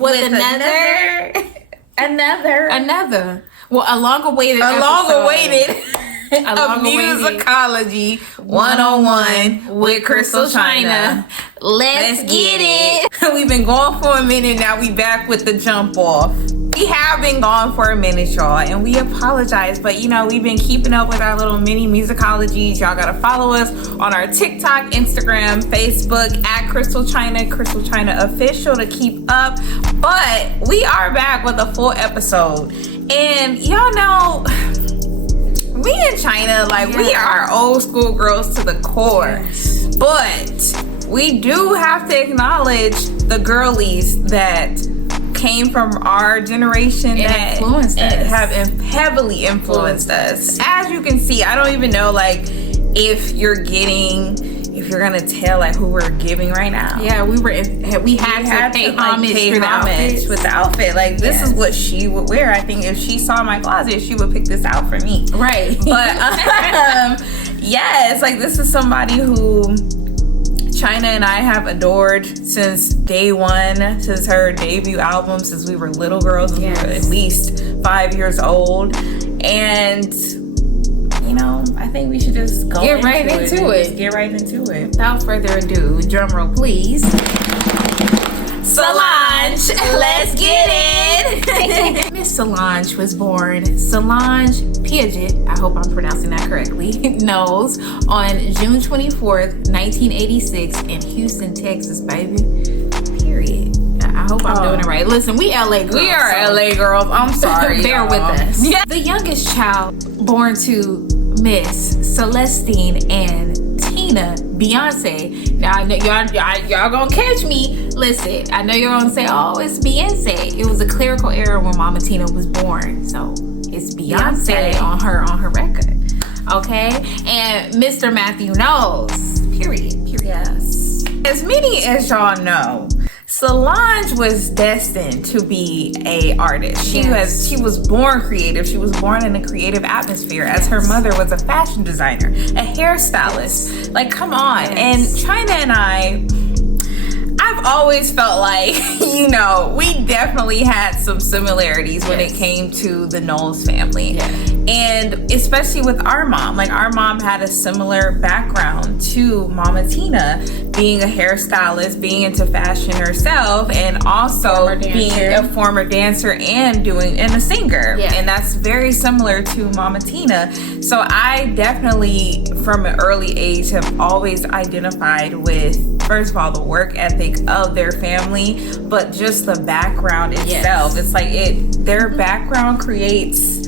with another. Well, a long-awaited Musicology 101 with ChrystalChyna. Let's get it. We've been gone for a minute now. We back with the jump off. We have been gone for a minute, y'all, and we apologize, but you know, we've been keeping up with our little mini musicologies. Y'all gotta follow us on our TikTok, Instagram, Facebook at ChrystalChyna Official to keep up. But we are back with a full episode, and y'all know me and Chyna, like, we are old school girls to the core. Yes. But we do have to acknowledge the girlies that came from our generation that have heavily influenced us. As you can see, I don't even know like if you're gonna tell like who we're giving right now. Yeah, we had to pay homage with the outfit. Like, this is what she would wear. I think if she saw my closet, she would pick this out for me. Right. But yes, like, this is somebody who Chyna and I have adored since day one, since her debut album, since we were little girls. We were at least 5 years old. And you know, I think we should just get right into it. Get right into it. Without further ado, drum roll, please. Solange, let's get it. Miss Solange was born Solange Piaget, I hope I'm pronouncing that correctly, Knowles, on June 24th, 1986 in Houston, Texas, baby. Period. I hope I'm doing it right. Listen, we LA girls. We are LA girls. I'm sorry. Bear with us. Yeah. The youngest child born to Miss Celestine and Tina Beyonce. Now, I know y'all gonna catch me. Listen, I know you're gonna say, oh, it's Beyonce. It was a clerical error when Mama Tina was born. So it's Beyonce on her record. Okay? And Mr. Matthew Knowles. Period. Yes. As many as y'all know, Solange was destined to be a artist. She was born creative. She was born in a creative atmosphere, as her mother was a fashion designer, a hairstylist. Like, come on. And Chyna and I've always felt like, you know, we definitely had some similarities when it came to the Knowles family. And especially with our mom. Like, our mom had a similar background to Mama Tina, being a hairstylist, being into fashion herself, and also being a former dancer and a singer. And that's very similar to Mama Tina. So I definitely, from an early age, have always identified with, first of all, the work ethic of their family, but just the background itself. It's like their background creates,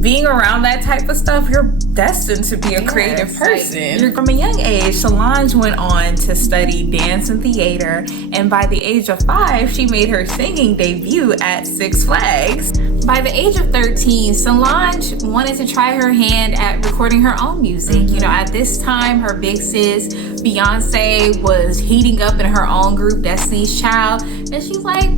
being around that type of stuff, you're destined to be a creative person. Like, from a young age, Solange went on to study dance and theater, and by the age of 5, she made her singing debut at Six Flags. By the age of 13, Solange wanted to try her hand at recording her own music. You know, at this time, her big sis, Beyonce, was heating up in her own group, Destiny's Child, and she's like,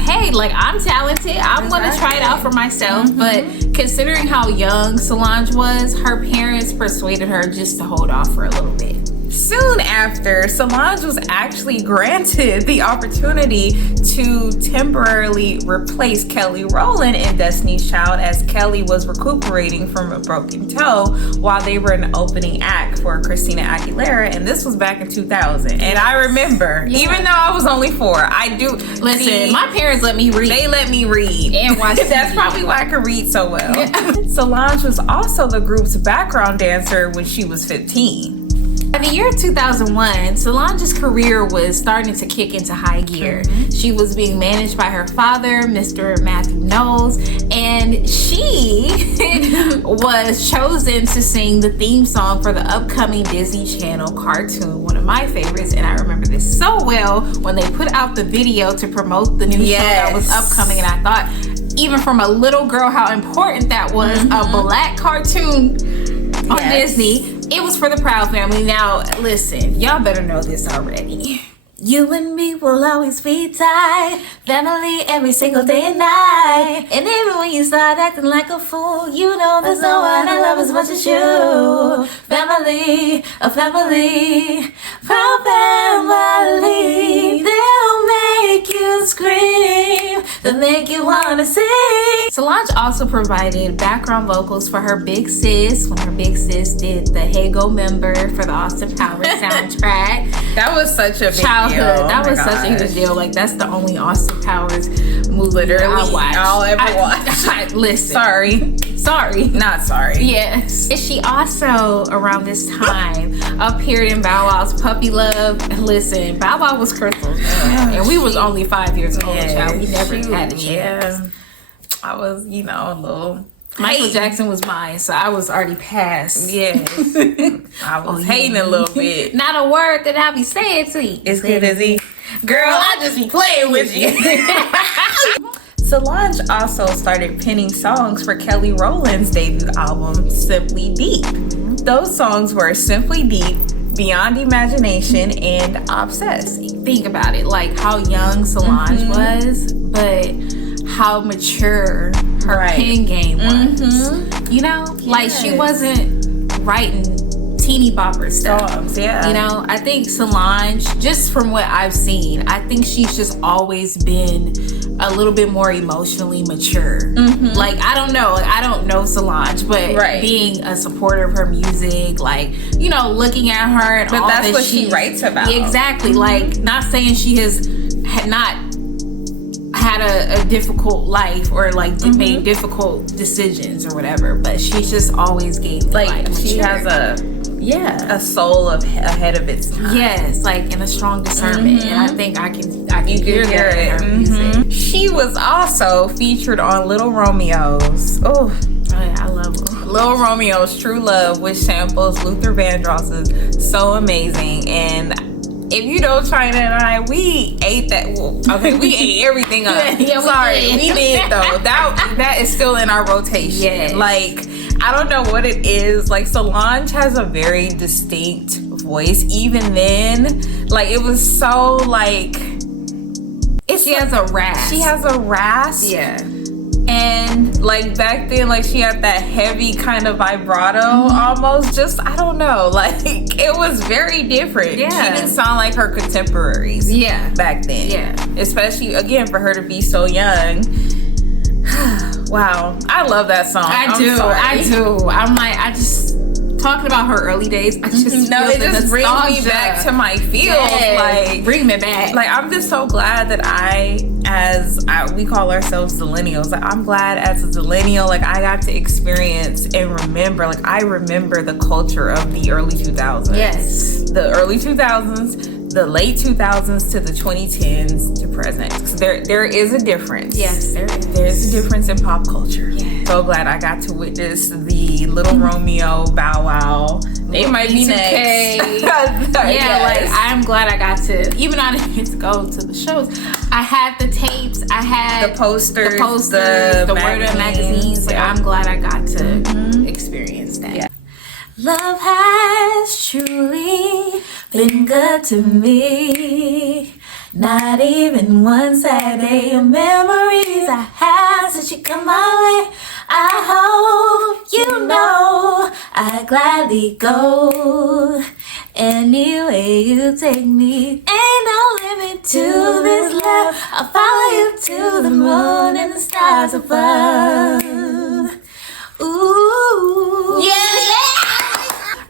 hey, like, I'm talented. I'm going to try it out for myself. But considering how young Solange was, her parents persuaded her just to hold off for a little bit. Soon after, Solange was actually granted the opportunity to temporarily replace Kelly Rowland in Destiny's Child, as Kelly was recuperating from a broken toe while they were an opening act for Christina Aguilera, and this was back in 2000. And I remember, even though I was only 4, I do listen. My parents let me read. They let me read and watch. That's probably why I could read so well. Solange was also the group's background dancer when she was 15. By the year 2001, Solange's career was starting to kick into high gear. She was being managed by her father, Mr. Matthew Knowles, and she was chosen to sing the theme song for the upcoming Disney Channel cartoon, one of my favorites, and I remember this so well when they put out the video to promote the new show that was upcoming, and I thought, even from a little girl, how important that was, a black cartoon on Disney. It was for the Proud Family. Now, listen, y'all better know this already. You and me will always be tied, family every single day and night. And even when you start acting like a fool, you know there's no one I love as much as you. Family, a family, proud family, they'll make you scream. that make you wanna sing. Solange also provided background vocals for her big sis when her big sis did the Hey Go Member for the Austin Powers soundtrack. That was such a big childhood. deal. That was such a huge deal. Like, that's the only Austin Powers movie Literally I watched. I'll ever watch. Listen. Sorry. Not sorry. Yes. And she also, around this time, appeared in Bow Wow's Puppy Love. Listen, Bow Wow was Crystal's man. And we was only 5 years old, child. We never had a chance. Yeah. I was, a little... Michael Jackson was mine, so I was already past. Yes. I was hating a little bit. Not a word that I be saying to you. It's good as he. Girl, I just be playing with you. Solange also started penning songs for Kelly Rowland's debut album, Simply Deep. Those songs were Simply Deep, Beyond Imagination, and Obsessed. Think about it, like how young Solange was, but how mature her pen game was. You know, like she wasn't writing teeny bopper stuff. Songs, yeah. You know, I think Solange, just from what I've seen, I think she's just always been a little bit more emotionally mature. Like, I don't know Solange, but being a supporter of her music, like, looking at her and all that's what she writes about. Exactly. Like, not saying she had not had a difficult life or like made difficult decisions or whatever, but she just always gave she has a soul ahead of its time. Yes, like, and a strong discernment, and I think I can hear that in her music. She was also featured on Little Romeo's. Oh yeah, I love her. Little Romeo's True Love, which samples Luther Vandross's So Amazing. And if you know Chyna and I, we ate that. We ate everything up. We did though. That is still in our rotation. Yes. Like, I don't know what it is. Like, Solange has a very distinct voice. Even then, like, it was so like. She has a rasp. She has a rasp. Yeah. And like back then, like she had that heavy kind of vibrato almost. Just, I don't know, like it was very different. Yeah. She didn't sound like her contemporaries. Yeah. Back then. Yeah. Especially again for her to be so young. Wow. I love that song. I do. I'm like, I just talking about her early days. I just it just brings me back to my feels. Yes. Like, bring me back. Like, I'm just so glad that we call ourselves Zillennials. Like, I'm glad as a Zillennial, like I got to experience and remember. Like, I remember the culture of the early 2000s. Yes, the early 2000s, the late 2000s to the 2010s to present. So there is a difference. Yes, there is. There's a difference in pop culture. Yes. So glad I got to witness the Little Romeo, Bow Wow. They might be next. Like, I'm glad I got to, even though I didn't get to go to the shows, I had the tapes, I had the posters, the Word Up magazines. Like, I'm glad I got to experience that. Yeah. Love has truly been good to me. Not even one sad day of memories I have since you come my way. I hope you know I gladly go anywhere you take me. Ain't no limit to this love. I'll follow you to the moon and the stars above. Ooh, yeah.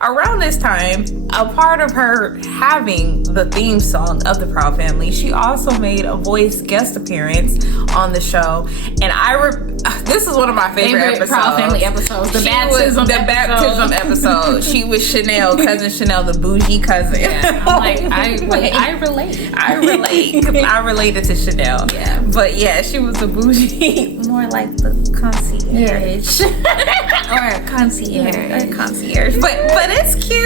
Around this time, a part of her having the theme song of the Proud Family, she also made a voice guest appearance on the show. And this is one of my favorite episodes. Proud Family episodes. The baptism episode. She was Chanel, cousin Chanel, the bougie cousin. Yeah, I'm like, I relate. Because I related to Chanel. Yeah. But yeah, she was the bougie, more like the concierge. Or concierge. But it's cute.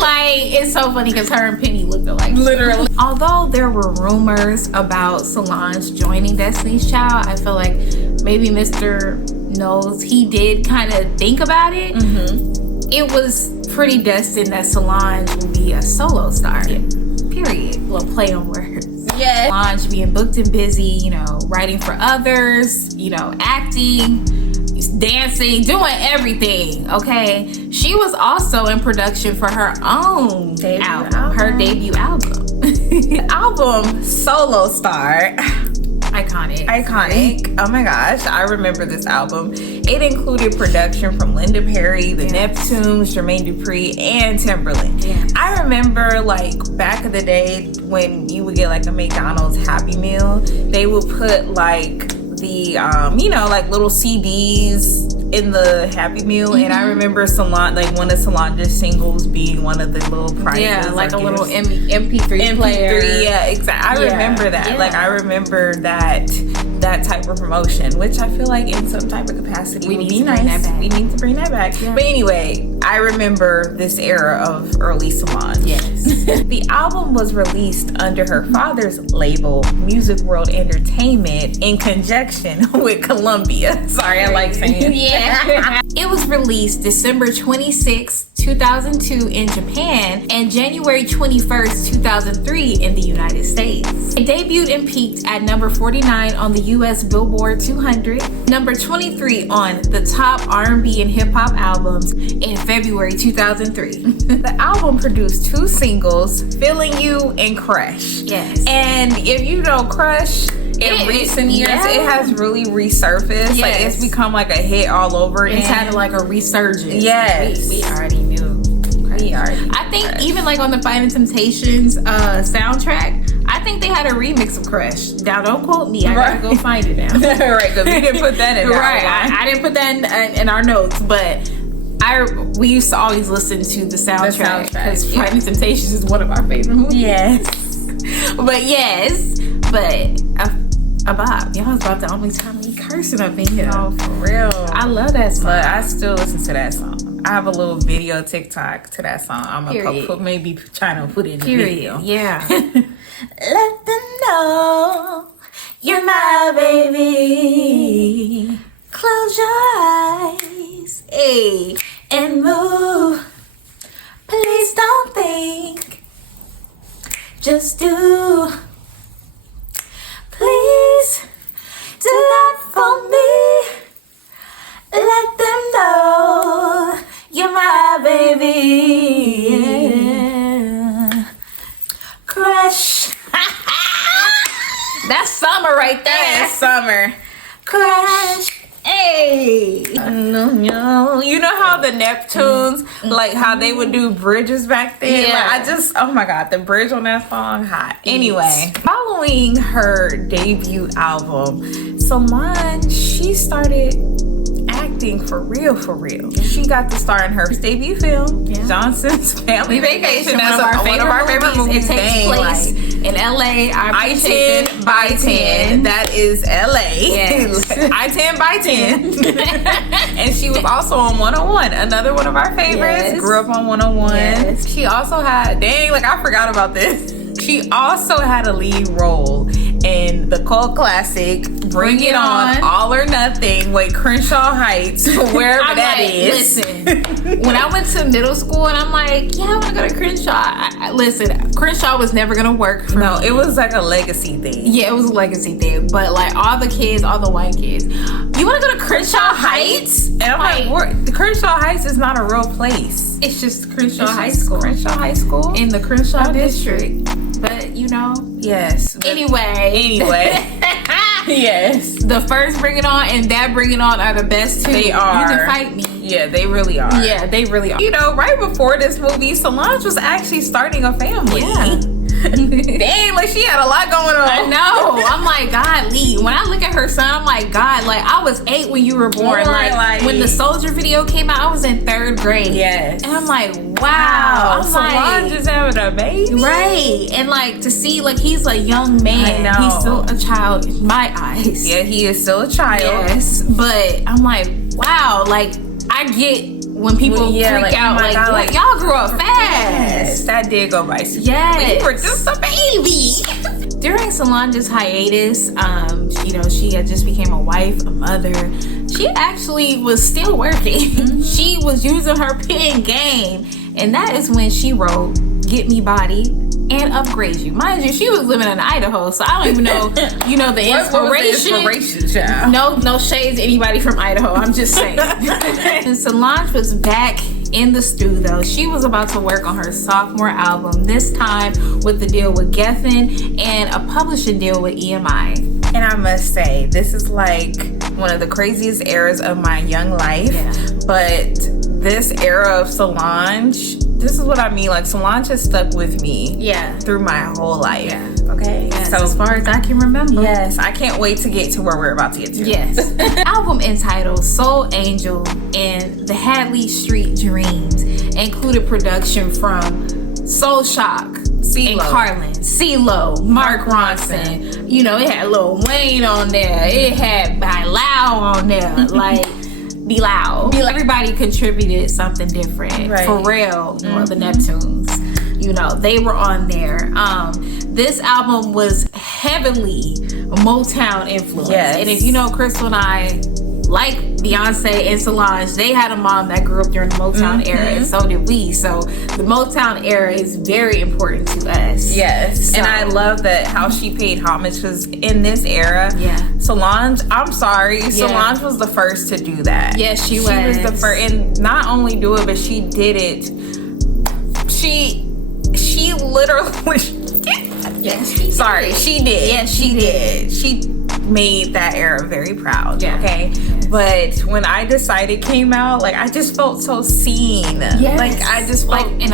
Like, it's so funny because her and Penny look alike. Literally. Although there were rumors about Solange joining Destiny's Child, I feel like maybe Mr. Knows he did kind of think about it. It was pretty destined that Solange would be a solo star. Yeah. Period. Little play on words. Yeah. Solange being booked and busy, writing for others, acting, dancing, doing everything, okay? She was also in production for her own her debut album. Album Solo Star. I Iconic. Oh my gosh, I remember this album. It included production from Linda Perry, the Neptunes, Jermaine Dupri, and Timberland. Yeah. I remember like back in the day when you would get like a McDonald's Happy Meal, they would put like the like little CDs in the Happy Meal, and I remember Solange, like one of Solange's singles being one of the little prizes. Yeah, like a little MP3 player. Yeah, exactly. I remember that. Yeah. Like I remember that type of promotion, which I feel like in some type of capacity would be nice. We need to bring that back. Yeah. But anyway, I remember this era of early Solange. Yes. The album was released under her father's label, Music World Entertainment, in conjunction with Columbia. Sorry, I like saying it. Yeah. It was released December 26, 2002 in Japan and January 21st, 2003 in the United States. It debuted and peaked at number 49 on the US Billboard 200, number 23 on the top R&B and hip hop albums in February 2003. The album produced 2 singles, Feeling You and Crush. Yes. And if you know Crush, in recent years, it has really resurfaced. Yes. Like it's become like a hit all over again. It's had like a resurgence. Yes. We already knew. I think even like on the Fighting Temptations soundtrack, I think they had a remix of Crush. Now don't quote me. I gotta go find it now. Right, because we didn't put that in. Right, I didn't put that in our notes, but we used to always listen to the soundtrack because Fighting Temptations is one of our favorite movies. Yes. But Bob, y'all was about the only time me cursing up in here. Oh, for real. I love that song. But I still listen to that song. I have a little video TikTok to that song. I'm gonna maybe trying to put it in the video. Yeah. Let them know you're my baby. Close your eyes, and move. Please don't think. Just do. Please do that for me. Let them know you're my baby. Yeah. Crush. That's summer right there. That's summer. Crush. Hey. No. You know how the Neptunes, like how they would do bridges back then? Yeah. Like oh my God, the bridge on that song, hot. Anyway, following her debut album, Solange, she started acting for real. She got to star in her debut film, Johnson's Family Vacation. That's one of our favorite movies. It takes place in LA. I-10 by 10. That is LA. Yes. I-10 by 10. And she was also on 101, another one of our favorites. Yes. Grew up on 101. Yes. She also had, I forgot about this. She also had a lead role in the cult classic Bring It On, All or Nothing, Crenshaw Heights, wherever is. Listen, when I went to middle school and I'm like, I want to go to Crenshaw. Listen, Crenshaw was never going to work for me. No, it was like a legacy thing. Yeah, it was a legacy thing. But like all the white kids, you want to go to Crenshaw Heights? And I'm like, the Crenshaw Heights is not a real place. It's just Crenshaw High School. Crenshaw High School? In the Crenshaw district. But yes. Anyway. Yes. The first Bring It On and that Bring It On are the best too. They are. You can fight me. Yeah, they really are. Yeah, they really are. Right before this movie, Solange was actually starting a family. Yeah. Dang, like she had a lot going on. I know. I'm like, God, Lee. When I look at her son, I'm like, God, like I was 8 when you were born. Like when the Soldier video came out, I was in 3rd grade. Yes. And I'm like, wow. Solange is having a baby. Right. And like to see like he's a young man. I know. He's still a child in my eyes. Yeah, he is still a child. Yes. But I'm like, wow, like I get when people freak out, oh God, like y'all grew up fast. That did go by. Yes. You were just a baby. During Solange's hiatus, she had just became a wife, a mother. She actually was still working. She was using her pen game. And that is when she wrote Get Me Body and Upgrade You. Mind you, she was living in Idaho, so I don't even know, the inspiration. What was the inspiration, child? No shades to anybody from Idaho. I'm just saying. And Solange was back in the stew though. She was about to work on her sophomore album, this time with the deal with Geffen and a publishing deal with EMI. And I must say, this is like one of the craziest eras of my young life. Yeah. But this era of Solange, this is what I mean. Like, Solange has stuck with me through my whole life. Yeah. Okay? Yes, So as far as I can remember. yes, I can't wait to get to where we're about to get to. Yes. Album entitled Soul Angel and the Hadley Street Dreams included production from Soul Shock, CeeLo. and Carlin, CeeLo, Mark Ronson. You know, it had Lil Wayne on there. It had Bilal on there. Like, Bilal. Everybody contributed something different. Right. Pharrell, or the Neptunes. You know, they were on there. This album was heavily Motown influenced. Yes. And if you know Crystal and I, like Beyonce and Solange, they had a mom that grew up during the Motown era, and so did we. So the Motown era is very important to us. Yes. So- And I love that how she paid homage, because in this era, Solange, I'm sorry, Solange was the first to do that. Yes, she was the first, and not only do it, but she did it. She literally. Yes, She did. Yes, she did. She made that era very proud. Yeah. Okay. Yes. But when I Decided came out, like, I just felt so seen. Yes. Like, I just felt like an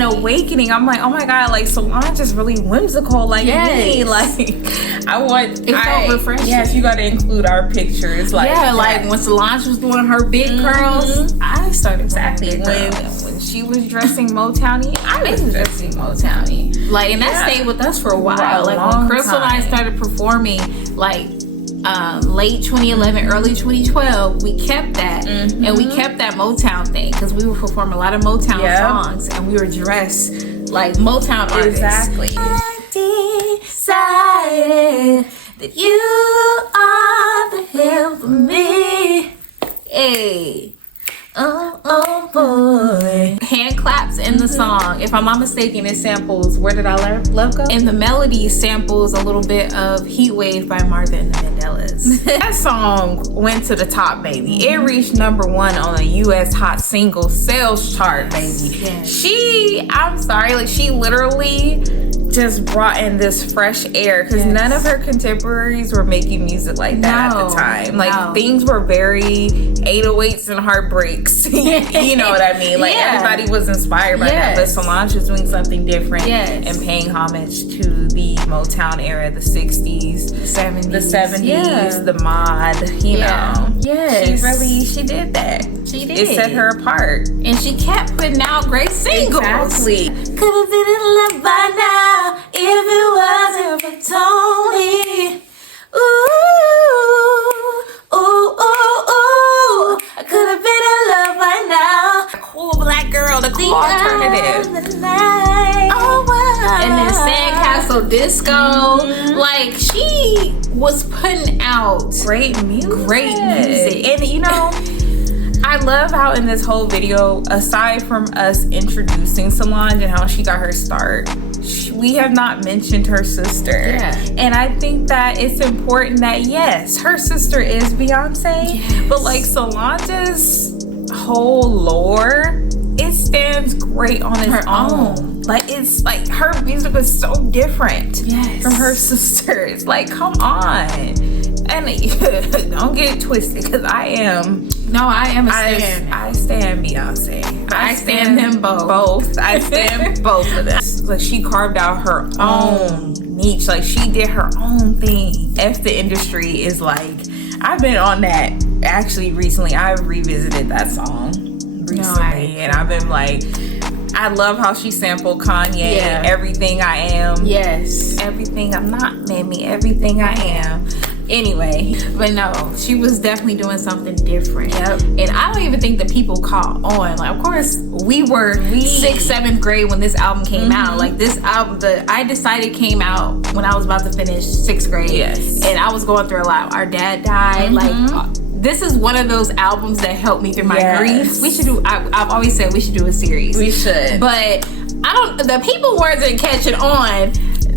awakening. I'm like, oh my God, like, Solange is really whimsical, like me. Like, It felt refreshing. Yes, you gotta include our pictures. Like, like when Solange was doing her big curls, I started exactly when when she was dressing Motowny, I was dressing Motowny. Like, and that stayed with us for a while. For a like long when Crystal and I time. started performing, like late 2011, early 2012, we kept that, and we kept that Motown thing, because we were performing a lot of Motown songs, and we were dressed like Motown artists. Exactly. I decided that you are the hell for me. Hey. Oh boy. Hand claps in the song. If I'm not mistaken, it samples Where Did Our Love Go? And the melody samples a little bit of Heat Wave by Martha and the Vandellas. That song went to the top, baby. It reached #1 on the US Hot Single Sales chart, baby. Yes. I'm sorry, like, she literally just brought in this fresh air, because none of her contemporaries were making music like that at the time. Like, things were very 808s and heartbreaks. You know what I mean? Like, everybody was inspired by that, but Solange is doing something different and paying homage to the Motown era, the 60s, The 70s. the 70s, the mod, you know. Yes. She did that. She did. It set her apart. And she kept putting out great singles. Exactly. Could've been in love by now if it wasn't for Tony. Ooh, ooh, ooh, ooh. I could've been in love by now. Cool black girl, the cool alternative. Oh, wow. And then Sandcastle Disco. Like, she was putting out Great music. And, you know, I love how in this whole video, aside from us introducing Solange and how she got her start, we have not mentioned her sister. And I think that it's important that, yes, her sister is Beyonce, but like Solange's whole lore, it stands great on its own. Like, it's like her music was so different from her sisters. Like, come on. And don't get it twisted, because I am a stan. I stand Beyonce. I stand them both. I stand both of them. Like, she carved out her own niche. Like, she did her own thing. F the industry is like, I've been on that. Actually, recently, I revisited that song recently, and I've been like, I love how she sampled Kanye. Everything I Am. Yes. Everything I'm not, Mammy. Everything I am. Anyway, but no, she was definitely doing something different. And I don't even think the people caught on. Like, of course, we were 6th, 7th grade when this album came out. Like, this album, I Decided came out when I was about to finish 6th grade. And I was going through a lot. Our dad died. Like, this is one of those albums that helped me through my grief. We should do, I've always said we should do a series. We should. But the people wasn't catching on.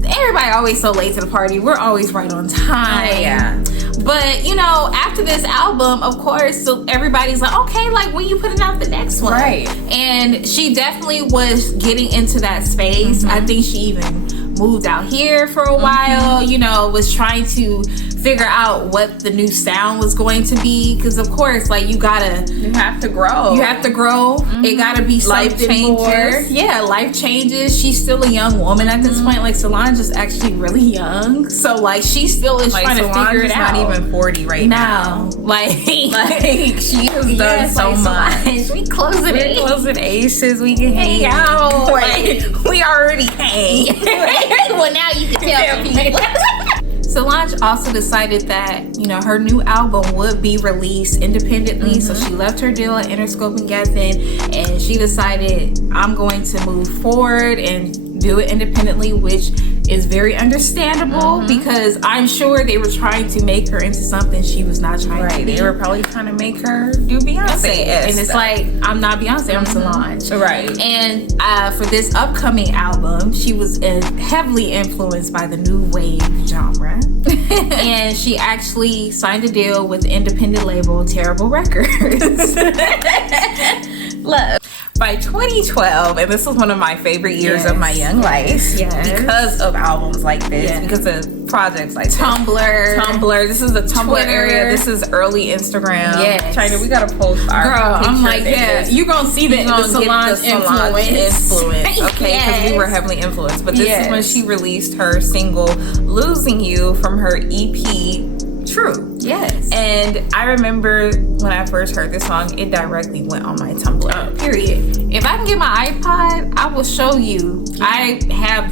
Everybody always so late to the party. We're always right on time. But, you know, after this album, of course, so everybody's like, okay, like, when you putting out the next one? And she definitely was getting into that space. I think she even moved out here for a while, you know, was trying to figure out what the new sound was going to be, because of course, like, you have to grow. It gotta be something more. Yeah, life changes. She's still a young woman at this point. Like, Solange is actually really young, so like she still is trying to figure it out. Not even 40 right now. Like she has done so much. We closing aces. We can hang out. Like, we already hang. Well, now you can tell people. Solange also decided that, you know, her new album would be released independently. So she left her deal at Interscope and Geffen, and she decided, I'm going to move forward and do it independently, which is very understandable because I'm sure they were trying to make her into something she was not trying to be. They were probably trying to make her do Beyonce. And it's like, I'm not Beyonce, I'm Solange. Right. And for this upcoming album, she was heavily influenced by the new wave genre. And she actually signed a deal with the independent label Terrible Records. Love. By 2012, and this was one of my favorite years of my young life, because of albums like this, because of projects like Tumblr. This is the Tumblr Twitter. area. This is early Instagram. Chyna, we gotta post our girl. I'm like, you gonna see the Solange influence, okay? Because we were heavily influenced. But this is when she released her single "Losing You" from her EP. True. Yes. And I remember when I first heard this song, it directly went on my Tumblr. Period. If I can get my iPod, I will show you. I have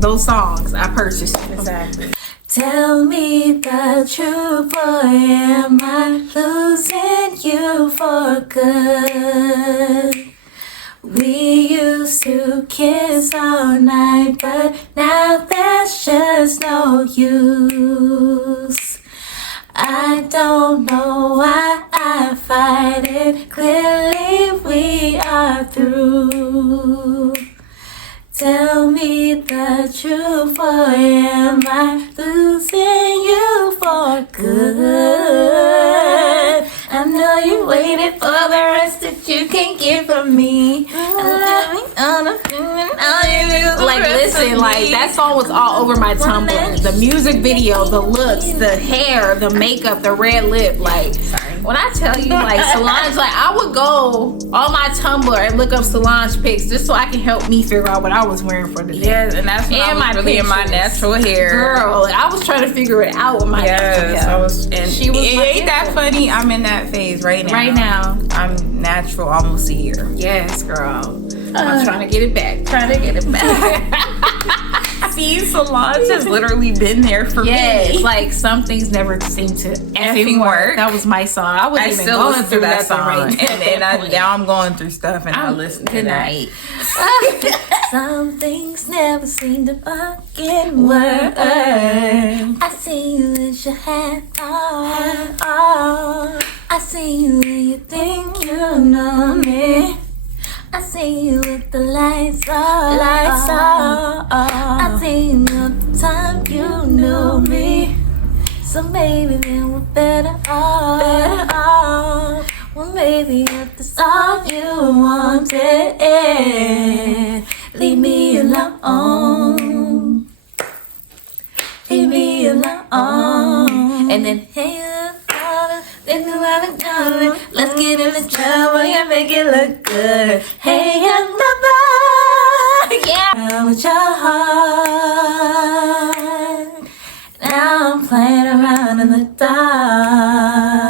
those songs I purchased. Exactly. Tell me the truth, boy, am I losing you for good? We used to kiss all night, but now there's just no use. I don't know why I fight it. Clearly we are through. Tell me the truth, or am I losing you for good? I know you waited for the rest that you can't get from me. Like, listen, like, that song was all over my Tumblr. The music video, the looks, the hair, the makeup, the red lip. Like, when I tell you, like, Solange, like, I would go on my Tumblr and look up Solange pics just so I can help me figure out what I was wearing for the day. Yes, and that's when I was really in my natural hair. Girl, like, I was trying to figure it out with my natural hair. Ain't that funny? I'm in that phase right now. Right now. I'm natural almost a year. Yes, girl. I'm trying to get it back. See, Solange has literally been there for me. It's like some things never seem to effing work. That was my song. I wasn't even going through that song. Right and now I'm going through stuff and I listen to that. Some things never seem to fucking work. I see you with your hat on. I see you when you think you know me. I see you with the lights off. I see you at the time you knew me. So maybe then we're better off. Well, maybe if that's all you wanted, leave me alone. Leave me alone. And then, hey, let's get in the trouble and make it look good. Hey, young lover, yeah. With your heart, now I'm playing around in the dark.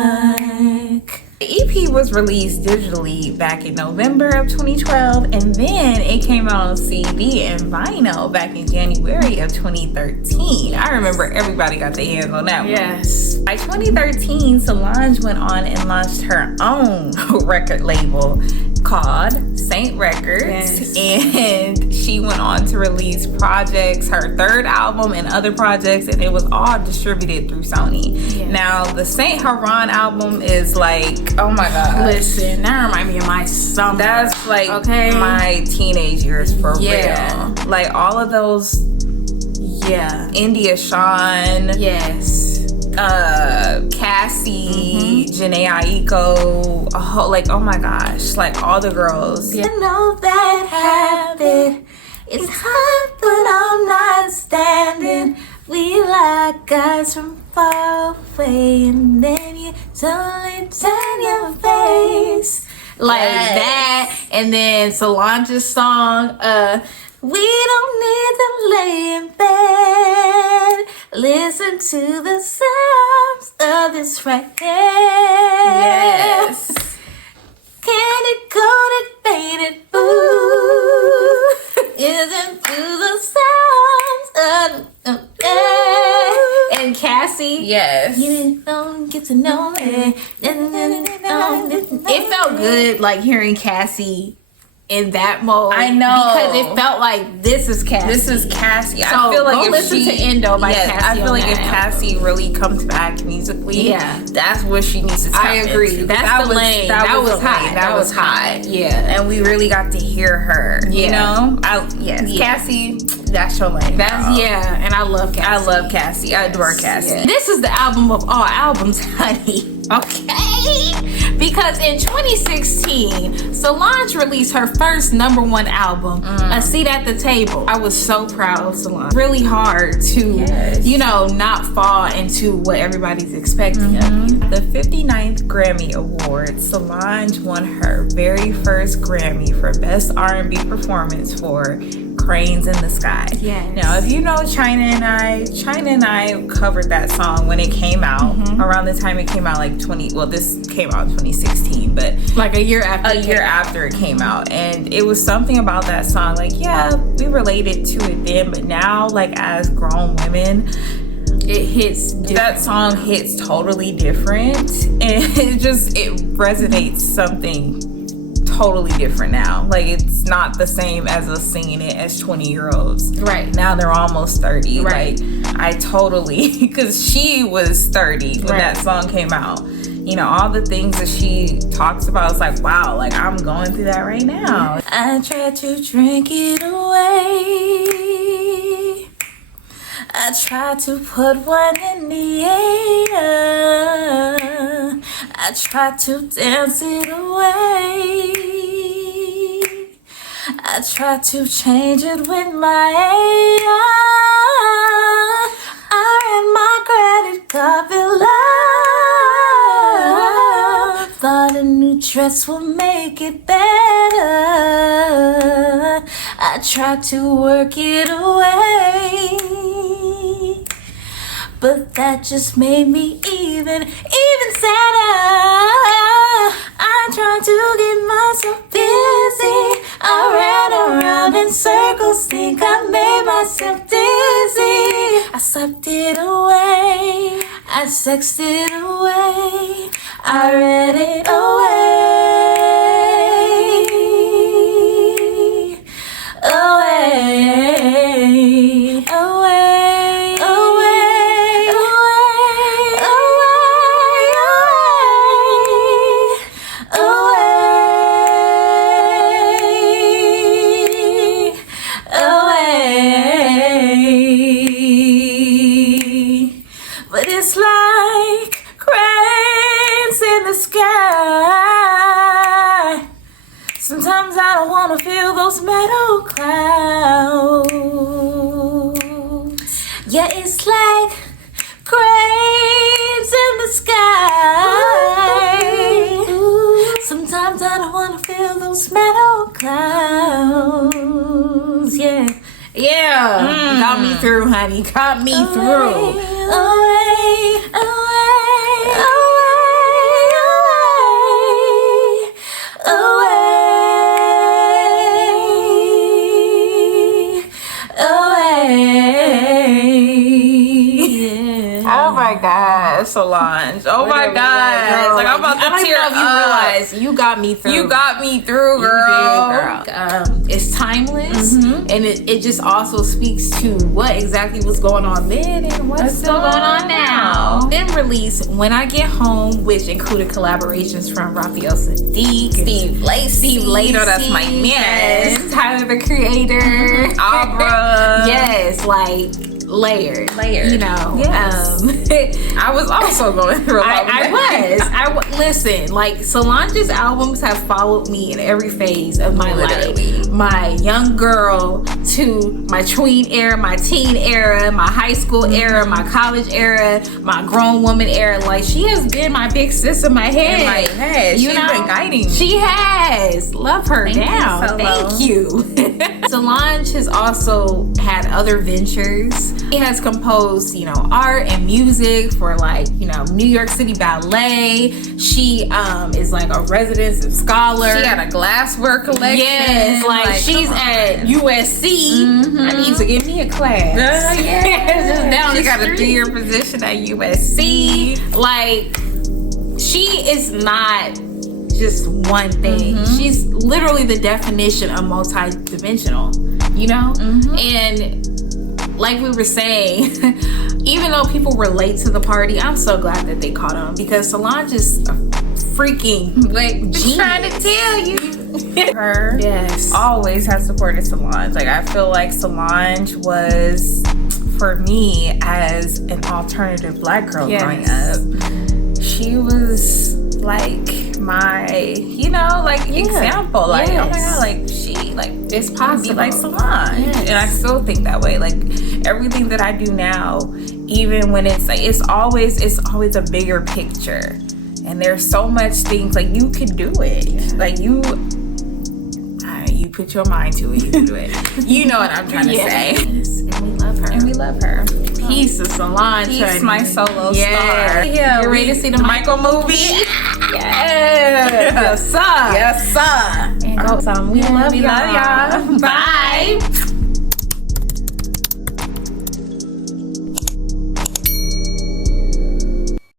The EP was released digitally back in November of 2012, and then it came out on CD and vinyl back in January of 2013. I remember everybody got their hands on that one. Yes. By 2013, Solange went on and launched her own record label called Saint Records, and she went on to release projects, her third album and other projects, and it was all distributed through Sony. Now the Saint Haran album is like, oh my god, listen, that reminds me of my summer. That's like my teenage years for real. Like all of those India Shawn, Cassie, Janae Aiko, oh my gosh, like all the girls. I know that habit is hard, but I'm not like eyes from far away, and then you totally turn your face. Like that. And then Solange's song, we don't need to lay in bed. Listen to the sounds of this record. Yes. Candy coated, faded, ooh. Listen to the sounds of and Cassie. Yes. You don't get to know me. It felt good, like hearing Cassie in that mode. I know, because it felt like this is Cassie. This is Cassie. So I feel like go if listen to Endo by Cassie. I feel like on if that Cassie really comes back musically, that's what she needs to tap I agree. into. That's the lane. That was hot. That was hot. Yeah, and we really got to hear her. Yeah. You know, Cassie. That's your lane. That's girl. and I love Cassie. I love Cassie. I adore Cassie. Yeah. This is the album of all albums, honey. Okay? Because in 2016, Solange released her first #1 album, A Seat at the Table. I was so proud of Solange. Really hard to, not fall into what everybody's expecting of you. The 59th Grammy Award, Solange won her very first Grammy for Best R&B Performance for Cranes in the Sky. Yes. Now, if you know Chyna and I covered that song when it came out. Around the time it came out, like this came out in 2016, but like a year after it came out. And it was something about that song, like, we related to it then, but now, like, as grown women, it hits different. That song hits totally different, and it resonates something totally different now. Like, it's not the same as us singing it as 20-year-olds. Right. Now they're almost 30. Right. Like, I totally, because she was 30 when that song came out. You know, all the things that she talks about, it's like, wow, like, I'm going through that right now. I try to drink it away. I try to put one in the air. I try to dance it away. I try to change it with my AI. I ran my credit card bill up. Thought a new dress would make it better. I tried to work it away, but that just made me even sadder. I tried to get myself busy. I ran around in circles, think I made myself dizzy. I slept it away, I sexed it away, I read it away. Away, away, away, but it's like cranes in the sky. Sometimes I don't want to feel those metal clouds. Yeah, it's like cranes in the sky. Sometimes I don't want to feel those metal clouds. Yeah. Got me through, honey. Got me through. Away, away, Oh my God, Solange. Oh my God. Like, I'm about to tear up. You realize you got me through. You got me through, girl. It's timeless, and it just also speaks to what exactly was going on then and what's still going on now. Then released When I Get Home, which included collaborations from Raphael Sadiq, Steve Lacy. That's my man. Tyler the Creator, Abra. Yes, like layered. Layered. You know. Yes. I was also going through a lot. I was. Listen, like Solange's albums have followed me in every phase of my life. My young girl to my tween era, my teen era, my high school era, my college era, my grown woman era. Like, she has been my big sis in my head. In my head. She's been guiding me. She has. Love her down. Thank you. Solange has also had other ventures. She has composed, you know, art and music for, like, you know, New York City Ballet. She is like a residency scholar. She had a glassware collection. Yes, like she's at USC. I need to give me a class. Down she got a 3-year position at USC. Like, she is not just one thing. She's literally the definition of multi-dimensional, you know? And like we were saying, even though people relate to the party, I'm so glad that they caught on, because Solange is a freaking genius. Trying to tell you. Her always has supported Solange. Like, I feel like Solange was, for me, as an alternative Black girl growing up, she was like my, you know, like example. Like, oh my God, like she, like, it's possible. Be like Solange. And I still think that way. Like, everything that I do now, even when it's like, it's always a bigger picture. And there's so much things, like, you could do it. Like, you put your mind to it, you can do it. You know what I'm trying to say. And we love her. And we love her. Peace to Solange. Peace, my solo star. Yeah, you ready to see the Michael movie? Yes, sir. Yes, sir. And go, we love y'all. Bye.